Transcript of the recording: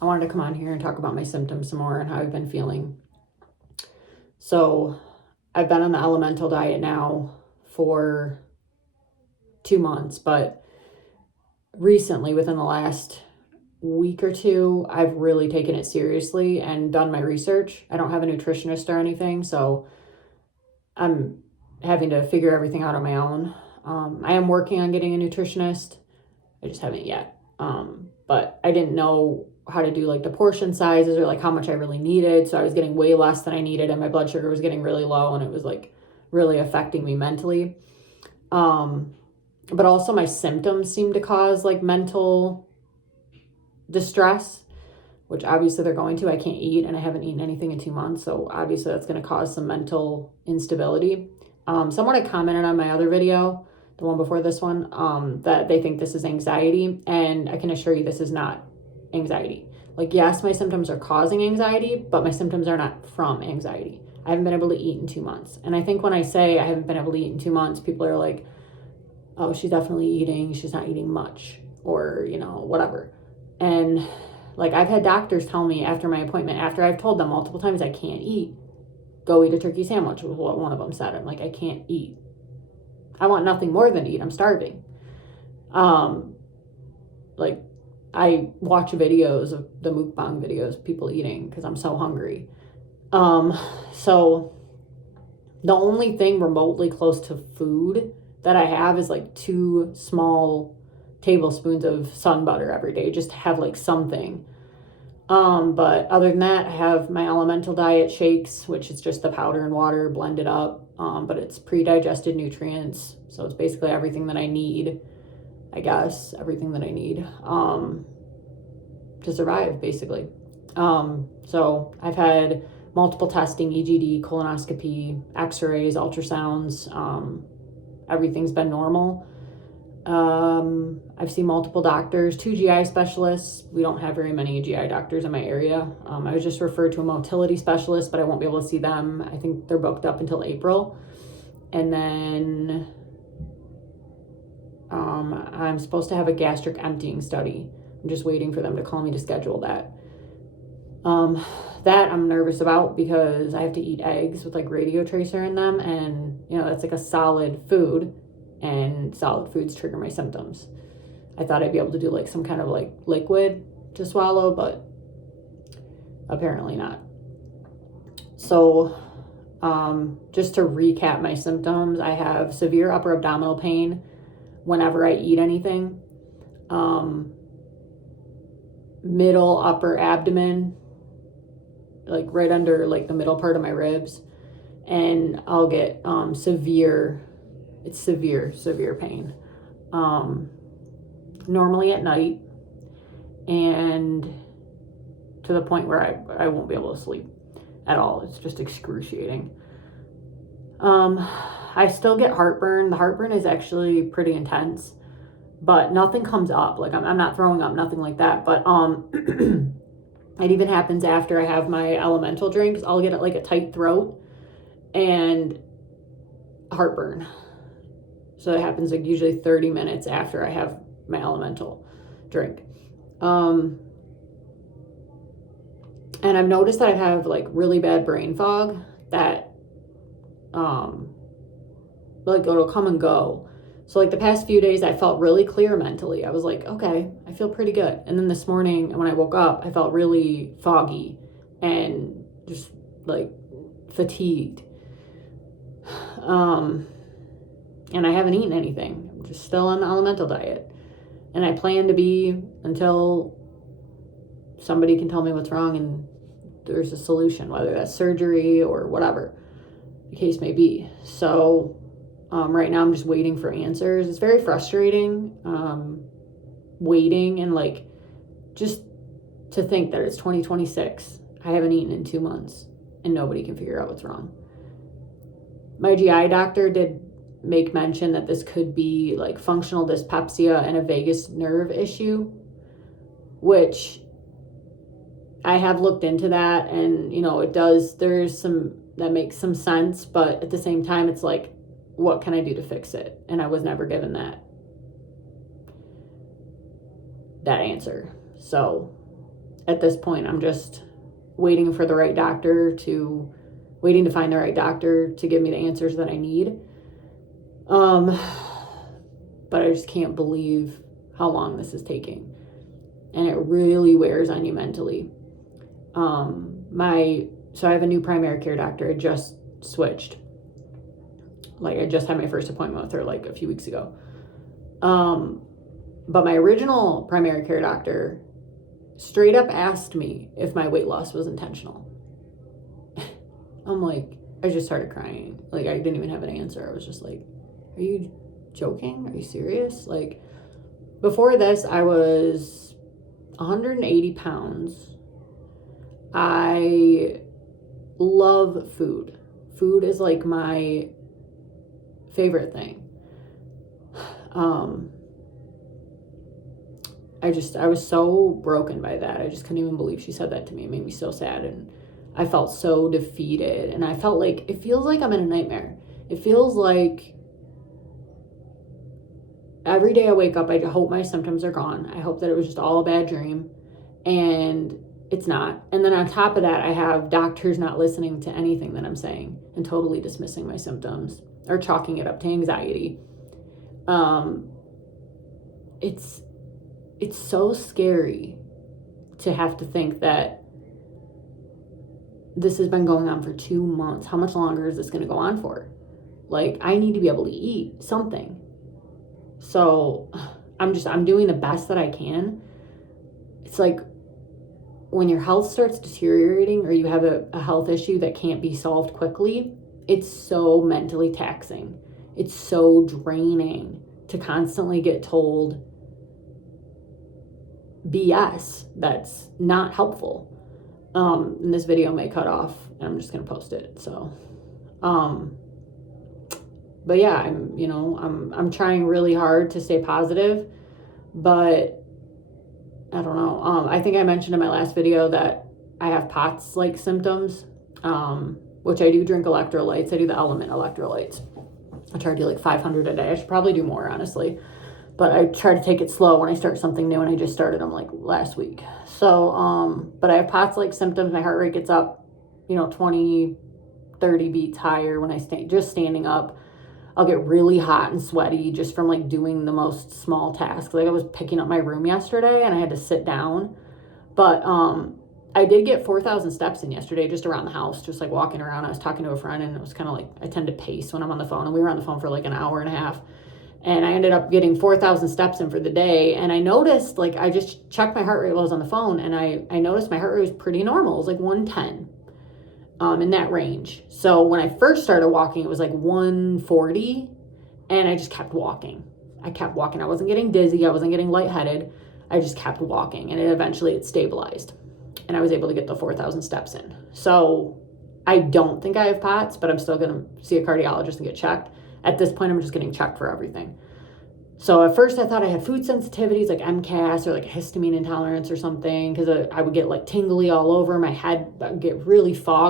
I wanted to come on here and talk about my symptoms some more and how I've been feeling. So I've been on the elemental diet now for 2 months, but recently, within the last week or two, I've really taken it seriously and done my research. I don't have a nutritionist or anything, so I'm having to figure everything out on my own. I am working on getting a nutritionist. I just haven't yet. But I didn't know how to do like the portion sizes or like how much I really needed. So I was getting way less than I needed and my blood sugar was getting really low and it was like really affecting me mentally. But also my symptoms seem to cause like mental distress, which obviously they're going to. I can't eat and I haven't eaten anything in 2 months. So obviously that's going to cause some mental instability. Someone had commented on my other video, the one before this one, that they think this is anxiety. And I can assure you this is not anxiety. Like, yes, my symptoms are causing anxiety, but my symptoms are not from anxiety. I haven't been able to eat in 2 months. And I think when I say I haven't been able to eat in 2 months, people are like, oh, she's definitely eating. She's not eating much or, whatever. And like, I've had doctors tell me after my appointment, after I've told them multiple times I can't eat, go eat a turkey sandwich, was what one of them said. I'm like, I can't eat. I want nothing more than to eat. I'm starving. Like, I watch videos of the mukbang videos of people eating because I'm so hungry. So the only thing remotely close to food that I have is like 2 small tablespoons of sun butter every day, just to have like something. But other than that, I have my elemental diet shakes, which is just the powder and water blended up. But it's pre-digested nutrients. So it's basically everything that I need, I guess, everything that I need, to survive basically. So I've had multiple testing, EGD, colonoscopy, x-rays, ultrasounds. Everything's been normal. I've seen multiple doctors, 2 GI specialists. We don't have very many GI doctors in my area. I was just referred to a motility specialist, but I won't be able to see them. I think they're booked up until April. And then I'm supposed to have a gastric emptying study. I'm just waiting for them to call me to schedule that. That I'm nervous about because I have to eat eggs with like radio tracer in them, and that's like a solid food, and solid foods trigger my symptoms. I thought I'd be able to do like some kind of like liquid to swallow, but apparently not. So just to recap my symptoms, I have severe upper abdominal pain whenever I eat anything. Middle upper abdomen, like right under like the middle part of my ribs, and I'll get severe pain, normally at night, and to the point where I won't be able to sleep at all. It's just excruciating. I still get heartburn. The heartburn is actually pretty intense, but nothing comes up. Like I'm not throwing up, nothing like that. But it even happens after I have my elemental drinks. I'll get like a tight throat and heartburn. So it happens like usually 30 minutes after I have my elemental drink. And I've noticed that I have like really bad brain fog that like it'll come and go. So like the past few days I felt really clear mentally. I was like, okay, I feel pretty good. And then this morning when I woke up, I felt really foggy and just like fatigued. And I haven't eaten anything. I'm just still on the elemental diet. And I plan to be until somebody can tell me what's wrong and there's a solution, whether that's surgery or whatever the case may be. So right now I'm just waiting for answers. It's very frustrating, waiting and like just to think that it's 2026. I haven't eaten in 2 months and nobody can figure out what's wrong. My GI doctor did make mention that this could be like functional dyspepsia and a vagus nerve issue, which I have looked into that, and it does, there's some that makes some sense, but at the same time it's like, what can I do to fix it? And I was never given that answer. So at this point, I'm just waiting to find the right doctor to give me the answers that I need. But I just can't believe how long this is taking. And it really wears on you mentally. So I have a new primary care doctor. I just switched. Like, I just had my first appointment with her like a few weeks ago. But my original primary care doctor straight up asked me if my weight loss was intentional. I'm like, I just started crying. Like, I didn't even have an answer. I was just like, are you joking? Are you serious? Like, before this, I was 180 pounds. I love food. Food is like my favorite thing. I was so broken by that. I just couldn't even believe she said that to me. It made me so sad, and I felt so defeated, and I felt like, it feels like I'm in a nightmare. It feels like every day I wake up, I hope my symptoms are gone. I hope that it was just all a bad dream, and it's not. And then on top of that, I have doctors not listening to anything that I'm saying and totally dismissing my symptoms or chalking it up to anxiety. It's so scary to have to think that this has been going on for 2 months. How much longer is this going to go on for? Like, I need to be able to eat something. So I'm doing the best that I can. It's like when your health starts deteriorating or you have a health issue that can't be solved quickly, it's so mentally taxing. It's so draining to constantly get told BS that's not helpful. And this video may cut off, and I'm just going to post it. So, but yeah, I'm trying really hard to stay positive, but I don't know. I think I mentioned in my last video that I have POTS-like symptoms, which I do drink electrolytes. I do the Element electrolytes. I try to do like 500 a day. I should probably do more, honestly. But I try to take it slow when I start something new, and I just started them like last week. So, but I have POTS-like symptoms. My heart rate gets up, 20, 30 beats higher when I just standing up. I'll get really hot and sweaty just from like doing the most small tasks. Like, I was picking up my room yesterday and I had to sit down. But I did get 4,000 steps in yesterday just around the house, just like walking around. I was talking to a friend, and it was kind of like, I tend to pace when I'm on the phone, and we were on the phone for like an hour and a half. And I ended up getting 4,000 steps in for the day. And I noticed, like, I just checked my heart rate while I was on the phone, and I noticed my heart rate was pretty normal. It was like 110, in that range. So when I first started walking, it was like 140, and I just kept walking. I kept walking. I wasn't getting dizzy. I wasn't getting lightheaded. I just kept walking, and eventually it stabilized, and I was able to get the 4,000 steps in. So I don't think I have POTS, but I'm still going to see a cardiologist and get checked. At this point, I'm just getting checked for everything. So at first I thought I had food sensitivities like MCAS or like a histamine intolerance or something, because I would get like tingly all over. My head would get really foggy.